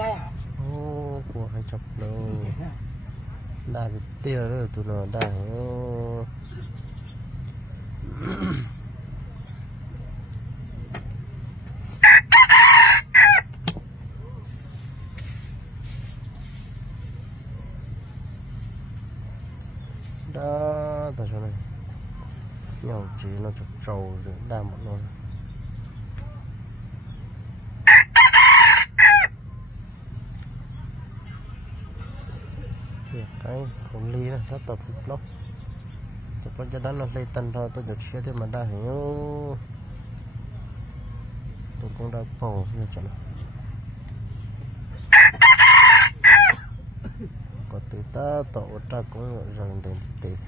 ô của hai chọc đâu đa thì tia rồi tụi nó đa đó tại sao này nhau chỉ nó chọc trâu rồi đa một luôn cái cũng ly này rất tập lắm tôi có cho đó nó lấy tân thôi tôi được xe thì mà đã hiểu tôi cũng đã phổ như vậy có từ ta tổ ra cũng rồi đến tết